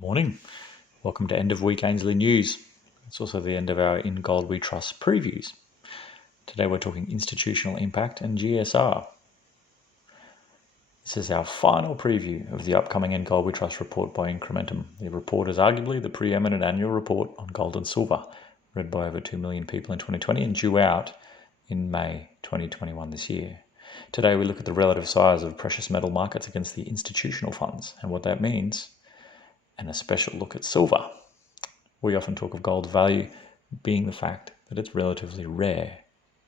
Morning. Welcome to end of week Ainsley News. It's also the end of our In Gold We Trust previews. Today we're talking institutional impact and GSR. This is our final preview of the upcoming In Gold We Trust report by Incrementum. The report is arguably the preeminent annual report on gold and silver, read by over 2 million people in 2020 and due out in May 2021 this year. Today we look at the relative size of precious metal markets against the institutional funds and what that means, and a special look at silver. We often talk of gold's value being the fact that it's relatively rare,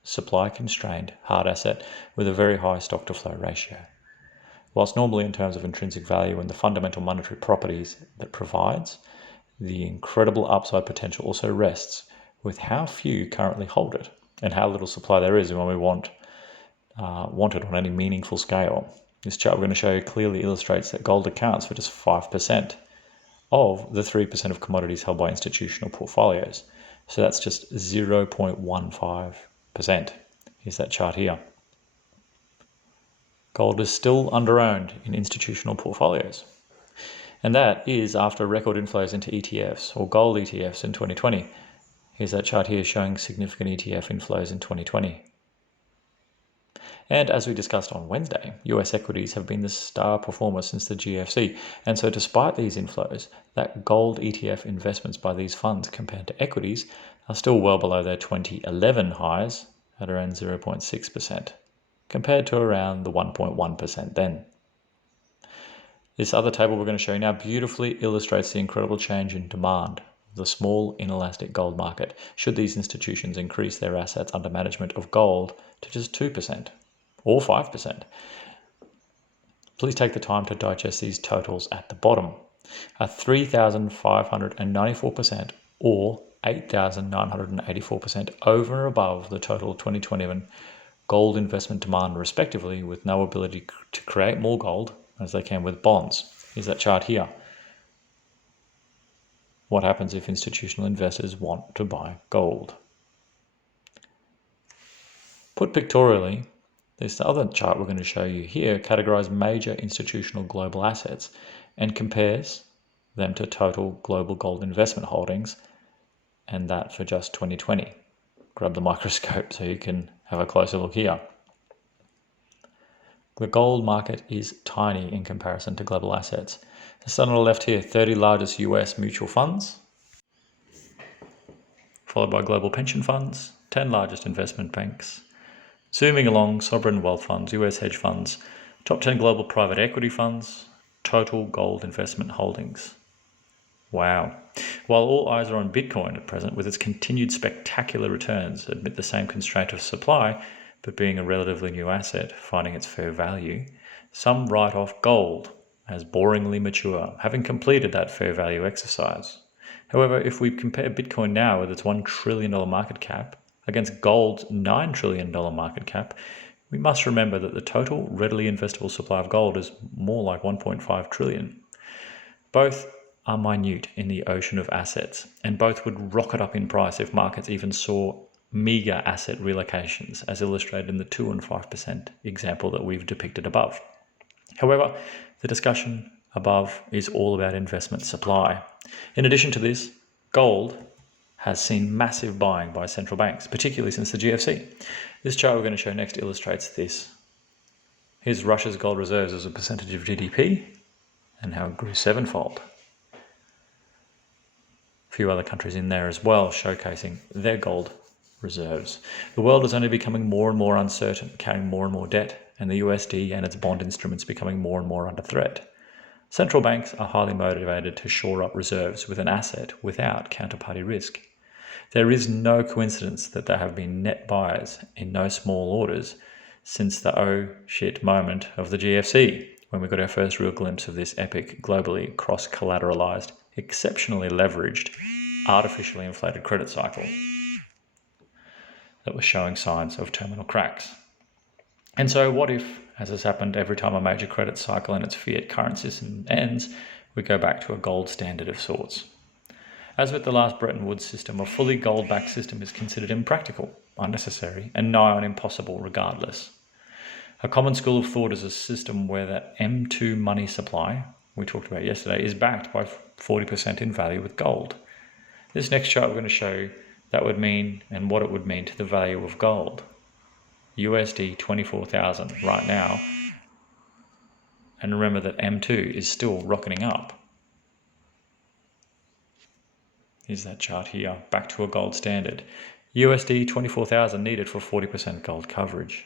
supply-constrained, hard asset with a very high stock-to-flow ratio. Whilst normally in terms of intrinsic value and the fundamental monetary properties that it provides, the incredible upside potential also rests with how few currently hold it and how little supply there is when we want it on any meaningful scale. This chart we're going to show you clearly illustrates that gold accounts for just 5% of the 3% of commodities held by institutional portfolios. So that's just 0.15%. Here's that chart here. Gold is still underowned in institutional portfolios. And that is after record inflows into ETFs or gold ETFs in 2020. Here's that chart here showing significant ETF inflows in 2020. And as we discussed on Wednesday, US equities have been the star performer since the GFC. And so despite these inflows, that gold ETF investments by these funds compared to equities are still well below their 2011 highs at around 0.6%, compared to around the 1.1% then. This other table we're going to show you now beautifully illustrates the incredible change in demand of the small inelastic gold market should these institutions increase their assets under management of gold to just 2%. Or 5%. Please take the time to digest these totals at the bottom. A 3,594% or 8,984% over and above the total 2021 gold investment demand respectively, with no ability to create more gold as they can with bonds. Here's that chart here. What happens if institutional investors want to buy gold? Put pictorially, this other chart we're going to show you here categorizes major institutional global assets and compares them to total global gold investment holdings, and that for just 2020. Grab the microscope so you can have a closer look here. The gold market is tiny in comparison to global assets. It's on the left here, 30 largest US mutual funds, followed by global pension funds, 10 largest investment banks. Zooming along, sovereign wealth funds, US hedge funds, top 10 global private equity funds, total gold investment holdings. Wow. While all eyes are on Bitcoin at present, with its continued spectacular returns amid the same constraint of supply, but being a relatively new asset, finding its fair value, some write off gold as boringly mature, having completed that fair value exercise. However, if we compare Bitcoin now with its $1 trillion market cap, against gold's $9 trillion market cap, we must remember that the total readily investable supply of gold is more like 1.5 trillion. Both are minute in the ocean of assets, and both would rocket up in price if markets even saw meager asset relocations, as illustrated in the 2 and 5% example that we've depicted above. However, the discussion above is all about investment supply. In addition to this, gold has seen massive buying by central banks, particularly since the GFC. This chart we're going to show next illustrates this. Here's Russia's gold reserves as a percentage of GDP and how it grew sevenfold. A few other countries in there as well, showcasing their gold reserves. The world is only becoming more and more uncertain, carrying more and more debt, and the USD and its bond instruments becoming more and more under threat. Central banks are highly motivated to shore up reserves with an asset without counterparty risk. There is no coincidence that there have been net buyers in no small orders since the oh shit moment of the GFC, when we got our first real glimpse of this epic, globally cross-collateralized, exceptionally leveraged, artificially inflated credit cycle that was showing signs of terminal cracks. And so what if, as has happened every time a major credit cycle and its fiat currency system ends, we go back to a gold standard of sorts? As with the last Bretton Woods system, a fully gold-backed system is considered impractical, unnecessary, and nigh on impossible regardless. A common school of thought is a system where that M2 money supply we talked about yesterday, is backed by 40% in value with gold. This next chart we're going to show that would mean and what it would mean to the value of gold. USD 24,000 right now. And remember that M2 is still rocketing up. Here's that chart here, back to a gold standard. USD 24,000 needed for 40% gold coverage.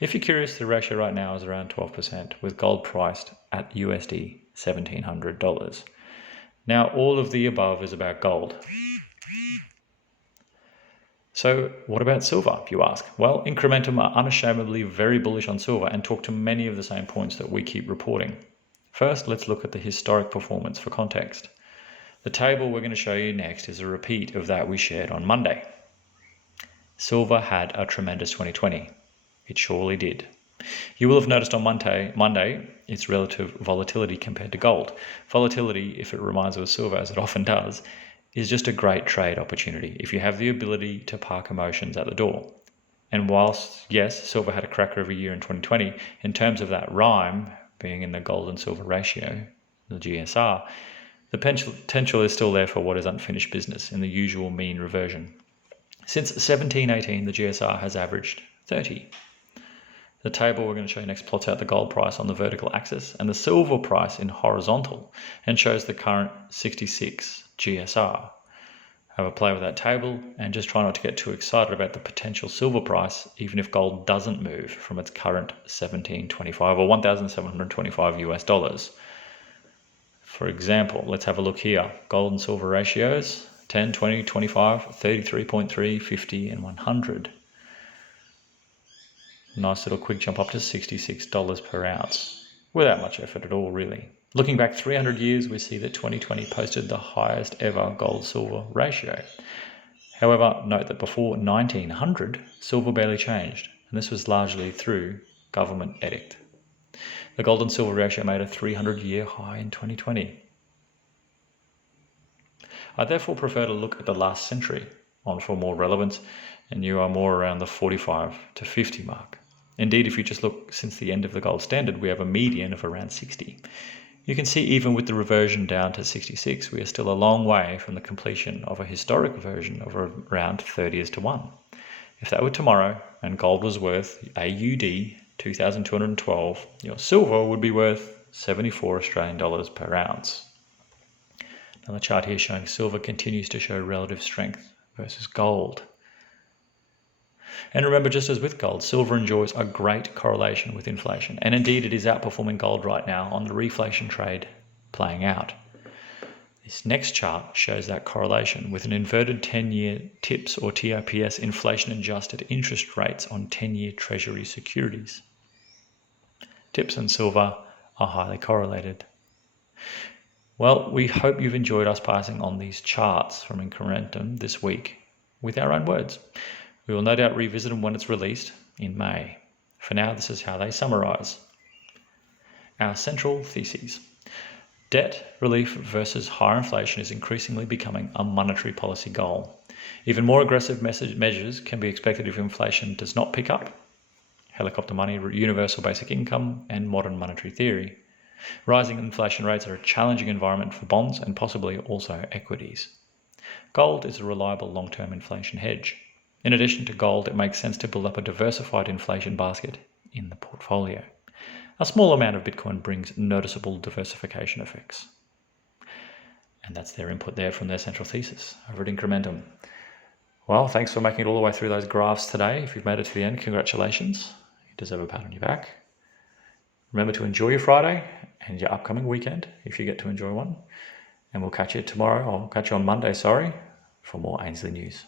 If you're curious, the ratio right now is around 12%, with gold priced at USD $1,700. Now, all of the above is about gold. So what about silver, you ask? Well, Incrementum are unashamedly very bullish on silver and talk to many of the same points that we keep reporting. First, let's look at the historic performance for context. The table we're going to show you next is a repeat of that we shared on Monday. Silver had a tremendous 2020. It surely did. You will have noticed on Monday its relative volatility compared to gold. Volatility, if it reminds of silver, as it often does, is just a great trade opportunity if you have the ability to park emotions at the door. And whilst, yes, silver had a cracker of a year in 2020, in terms of that rhyme being in the gold and silver ratio, the GSR, the potential is still there for what is unfinished business in the usual mean reversion. Since 1718, the GSR has averaged 30. The table we're going to show you next plots out the gold price on the vertical axis and the silver price in horizontal and shows the current 66 GSR. Have a play with that table and just try not to get too excited about the potential silver price, even if gold doesn't move from its current 1725 or 1,725 US dollars. For example, let's have a look here. Gold and silver ratios, 10, 20, 25, 33.3, 50 and 100. Nice little quick jump up to $66 per ounce, without much effort at all, really. Looking back 300 years, we see that 2020 posted the highest ever gold-silver ratio. However, note that before 1900, silver barely changed, and this was largely through government edict. The gold and silver ratio made a 300-year high in 2020. I therefore prefer to look at the last century on for more relevance, and you are more around the 45 to 50 mark. Indeed, if you just look since the end of the gold standard, we have a median of around 60. You can see even with the reversion down to 66, we are still a long way from the completion of a historic version of around 30:1. If that were tomorrow and gold was worth AUD 2,212, your silver would be worth 74 Australian dollars per ounce. Now the chart here showing silver continues to show relative strength versus gold. And remember, just as with gold, silver enjoys a great correlation with inflation. And indeed, it is outperforming gold right now on the reflation trade playing out. This next chart shows that correlation with an inverted 10-year TIPS or TIPS inflation-adjusted interest rates on 10-year Treasury securities. TIPS and silver are highly correlated. Well, we hope you've enjoyed us passing on these charts from Incrementum this week with our own words. We will no doubt revisit them when it's released in May. For now, this is how they summarise. Our central theses. Debt relief versus higher inflation is increasingly becoming a monetary policy goal. Even more aggressive measures can be expected if inflation does not pick up. Helicopter money, universal basic income, and modern monetary theory. Rising inflation rates are a challenging environment for bonds and possibly also equities. Gold is a reliable long-term inflation hedge. In addition to gold, it makes sense to build up a diversified inflation basket in the portfolio. A small amount of Bitcoin brings noticeable diversification effects. And that's their input there from their central thesis over at Incrementum. Well, thanks for making it all the way through those graphs today. If you've made it to the end, congratulations. You deserve a pat on your back. Remember to enjoy your Friday and your upcoming weekend, if you get to enjoy one. And we'll catch you tomorrow, or catch you on Monday, for more Ainsley News.